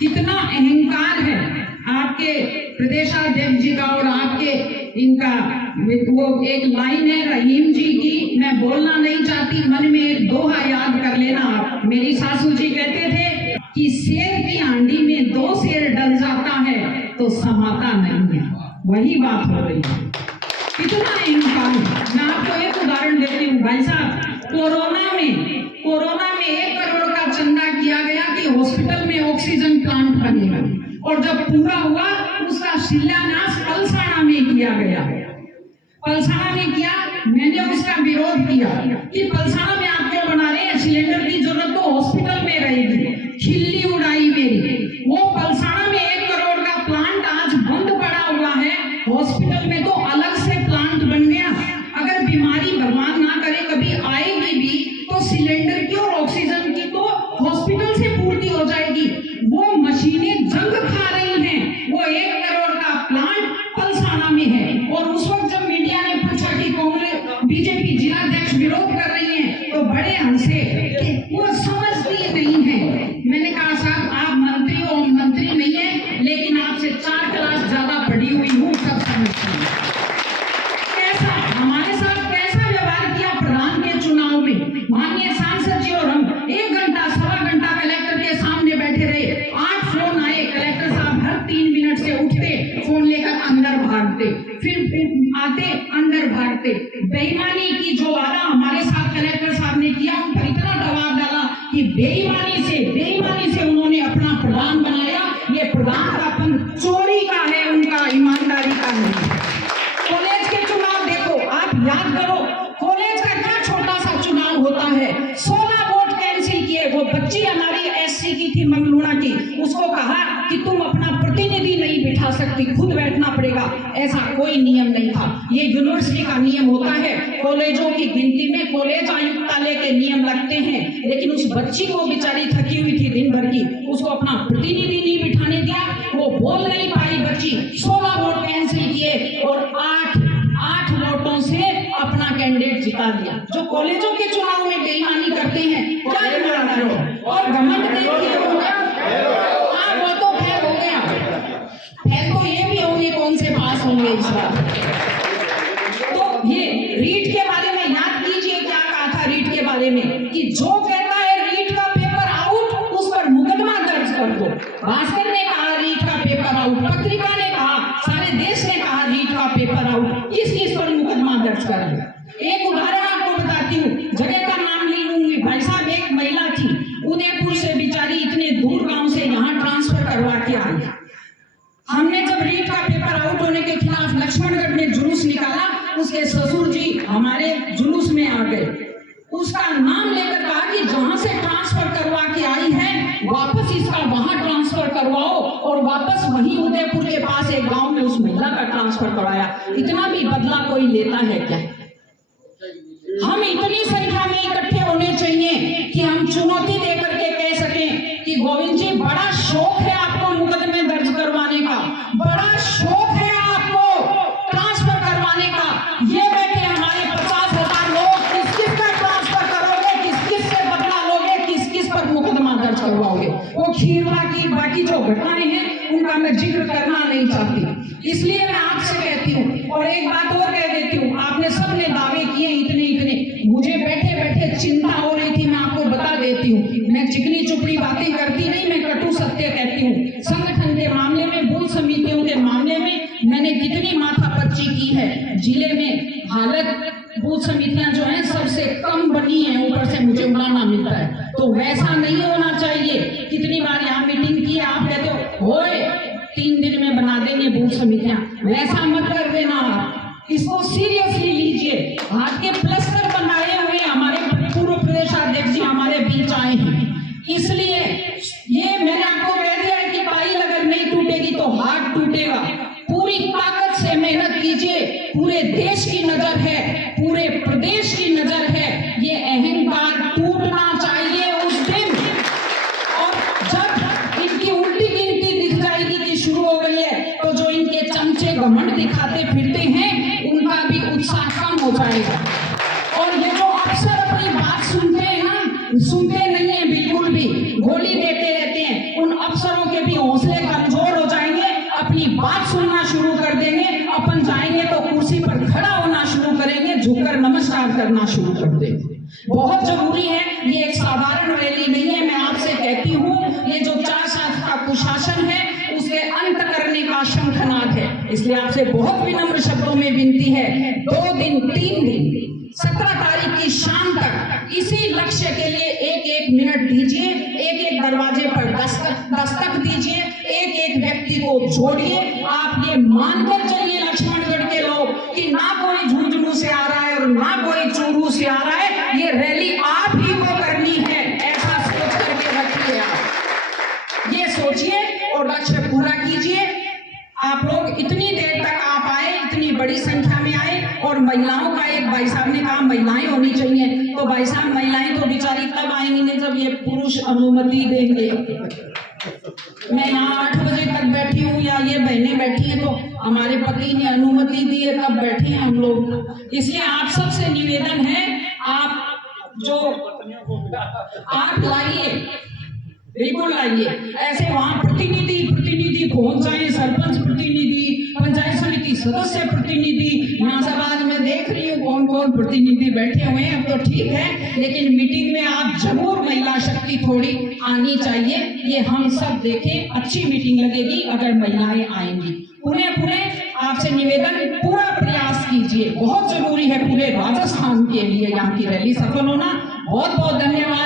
कितना अहंकार है आपके प्रदेशाध्यक्ष जी का और आपके इनका। वो एक लाइन है रहीम जी की, मैं बोलना नहीं चाहती, मन में एक दोहा याद कर लेना आप। मेरी सासू जी कहते थे कि शेर की हांडी में 2 शेर डल जाता है तो समाता नहीं है। वही बात हो रही है, कितना अहंकार है। मैं आपको एक उदाहरण देती हूँ भाई साहब, कोरोना में 1 करोड़ का चंदा किया गया कि हॉस्पिटल में ऑक्सीजन प्लांट बनेगा, और जब पूरा हुआ उसका शिलान्यास पलसाना में किया गया। पलसाना में किया, मैंने उसका विरोध किया कि पलसाना में आप क्यों बना रहे हैं, सिलेंडर की जरूरत तो हॉस्पिटल में रहेगी। खिल्ली उड़ाई मेरी। वो पलसाना में 1 करोड़ का प्लांट आज बंद पड़ा हुआ है, हॉस्पिटल में तो अलग से प्लांट बन गया। अगर बीमारी भगवान ना करे कभी आएगी भी तो सिलेंडर की और ऑक्सीजन की तो हॉस्पिटल से पूर्ति हो जाएगी। वो मशीनें जंग खा रही हैं। वो 1 करोड़ का प्लांट पलसाना में है, और उस वक्त जब मीडिया ने पूछा कि कांग्रेस बीजेपी जिलाध्यक्ष विरोध कर रही है तो बड़े हंसे कि वो समझती नहीं है। मैंने कहा साहब आप मंत्री हो, मंत्री नहीं है, लेकिन आपसे 4 क्लास ज्यादा पढ़ी हुई हूँ, सब समझती हूँ। कैसा हमारे साथ कैसा व्यवहार किया प्रधान के चुनाव में। माननीय सांसद जी और हम 1 घंटा 1.25 घंटा कलेक्टर के सामने बैठे रहे। 8 फोन आए, कलेक्टर साहब हर 3 मिनट से उठते, फोन लेकर अंदर भागते, फिर आते अंदर भागते। बेईमानी की जो वादा हमारे साथ कलेक्टर साहब ने किया, उन पर इतना दबाव डाला कि बेईमानी से उन्होंने अपना प्रधान बनाया। ये प्रधान का अपन चोरी का है, उनका ईमानदारी का नहीं। कॉलेज के चुनाव देखो, आप याद करो कॉलेज का क्या छोटा सा चुनाव होता है, 16 वोट कैंसिल किए। वो बच्ची हमारी एससी की थी, मंगलूना की, उसको कहा कि तुम अपना प्रतिनिधि नहीं बिठा सकती, खुद बैठना पड़ेगा। ऐसा कोई नियम नहीं था, ये यूनिवर्सिटी का नियम होता है। कॉलेजों की गिनती में कॉलेज आयुक्तालय के नियम लगते हैं, लेकिन उस बच्ची को बेचारी थकी हुई थी दिन भर की, उसको अपना प्रतिनिधि नहीं बिठाने दिया। वो बोल नहीं पाई बच्ची, 16 वोट कैंसिल किए और 8 वोटों से अपना कैंडिडेट जिता दिया। जो कॉलेजों के चुनाव में बेईमानी करते हैं, क्या ईमानदार हो और घमंड देखिए होगा। हाँ वो तो फेल हो गया, फेल तो ये भी होंगे कौन से पास होंगे इस बार। तो ये रीट के बारे में याद कीजिए, क्या कहा था रीट के बारे में कि जो कहता है रीट का पेपर आउट, उस पर मुकदमा दर्ज कर दो। भास्कर ने कहा रीट का पेपर आउट, पत्रिका ने कहा, सारे देश ने कहा रीट का पेपर आउट, किस पर मुकदमा दर्ज कर दो। एक उदाहरण आपको बताती हूँ, जगह का नाम नहीं लूंगी। भाई साहब एक महिला थी, उदयपुर से बेचारी इतने दूर गांव से यहाँ ट्रांसफर करवा के आई। हमने जब रीट का पेपर आउट होने के खिलाफ लक्ष्मणगढ़ में जुलूस निकाला, उसके ससुर जी हमारे जुलूस में आ गए। उसका नाम लेकर कहा कि जहां से ट्रांसफर करवा के आई है वापस इसका वहां ट्रांसफर करवाओ, और वापस वहीं उदयपुर के पास एक गांव में उस महिला का ट्रांसफर करवाया। इतना भी बदला कोई लेता है क्या? हम इतनी संख्या में इकट्ठे होने चाहिए कि हम चुनौती देकर के कह सकें कि गोविंद जी बड़ा शौक है आपको मुकदमे दर्ज करवाने का, बड़ा शौक है आपको ट्रांसफर करवाने का। ये बैठे हमारे 50,000 लोग, किस का ट्रांसफर करोगे, किस से बदला लोगे, किस पर मुकदमा दर्ज करवाओगे। वो खीरवा की बाकी जो घटनाएं हैं उनका मैं जिक्र करना नहीं चाहती, इसलिए मैं आपसे कहती हूँ। और एक बात और कह देती हूँ, आपने सबने दावे किए इतने, मुझे बैठे बैठे चिंता हो रही थी। मैं आपको बता देती हूँ, मैं चिकनी चुपड़ी बातें करती नहीं, मैं कटु सत्य कहती हूँ। संगठन के मामले में, बूथ समितियों के मामले में मैंने कितनी माथापच्ची की है। जिले में हालत बूथ समितियां जो हैं सबसे कम बनी है, ऊपर से मुझे उड़ाना मिलता है, तो वैसा नहीं होना चाहिए। कितनी बार यहाँ मीटिंग की, आप कहते हो 3 दिन में बना देंगे बूथ समितियां, वैसा मत कर देना आप। इसको सीरियसली लीजिए। हाथ के प्लस्तर बनाए हुए हमारे पूर्व प्रदेशाध्यक्ष जी हमारे बीच आए हैं, इसलिए ये मैंने आपको कह दिया है कि पायल अगर नहीं टूटेगी तो हाथ टूटेगा। पूरी ताकत से मेहनत कीजिए, पूरे देश की नजर है, पूरे प्रदेश की नजर है। ये अहंकार टूटना चाहिए उस दिन, और जब इनकी उल्टी गिनती दिख जाएगी कि शुरू हो गई है, तो जो इनके चमचे घमंड दिखाते फिरते हैं उनका भी उत्साह कम हो जाएगा। और ये जो अक्सर अपनी बात सुनते हैं ना, सुनते नहीं है बिल्कुल भी, गोली देते रहते हैं। उन अफसरों के भी हौसले कमजोर हो जाएंगे, अपनी बात सुनना शुरू कर देंगे। अपन जाएंगे तो कुर्सी पर खड़ा होना शुरू करेंगे, झुककर नमस्कार करना शुरू कर देंगे। बहुत जरूरी है, ये एक साधारण रैली नहीं है। मैं आपसे कहती हूँ, ये जो 4 साल का कुशासन है उसके अंत करने का शंखनाद है। इसलिए आपसे बहुत विनम्र शब्दों में विनती है, 2 दिन 3 दिन 17 तारीख की शाम तक इसी लक्ष्य के लिए 1-1 मिनट दीजिए, 1-1 दरवाजे पर दस्तक दीजिए, 1-1 व्यक्ति को जोड़िए। आप ये मानकर चलिए लक्ष्मणगढ़ के लोग कि ना कोई झुंझुनू से आ रहा है और ना कोई चूरू से आ रहा है, ये रैली आप ही को करनी है, ऐसा सोच करके रखिए। आप ये सोचिए और लक्ष्य पूरा कीजिए। आप लोग इतनी देर तक आप आए, इतनी बड़ी संख्या में आए, और महिलाओं का एक भाई साहब ने कहा महिलाएं होनी चाहिए, तो भाई साहब महिलाएं तो बेचारी तब आएंगी नहीं जब ये पुरुष अनुमति देंगे। मैं यहाँ 8 बजे तक बैठी हूँ या ये बहनें बैठी हैं, तो हमारे पति ने अनुमति दी है तब बैठे हैं हम लोग। इसलिए आप सबसे निवेदन है, आप लाइए, बिल्कुल लाइए। ऐसे वहां प्रतिनिधि पहुंच जाए, सरपंच प्रतिनिधि, पंचायत समिति सदस्य प्रतिनिधि, नाजाबाद में देख रही हूँ कौन कौन प्रतिनिधि बैठे हुए हैं। अब तो ठीक है, लेकिन मीटिंग में आप जरूर महिला शक्ति थोड़ी आनी चाहिए। ये हम सब देखें, अच्छी मीटिंग लगेगी अगर महिलाएं आएंगी। पुणे आपसे निवेदन, पूरा प्रयास कीजिए, बहुत जरूरी है पूरे राजस्थान के लिए यहाँ की रैली सफल होना। बहुत बहुत धन्यवाद।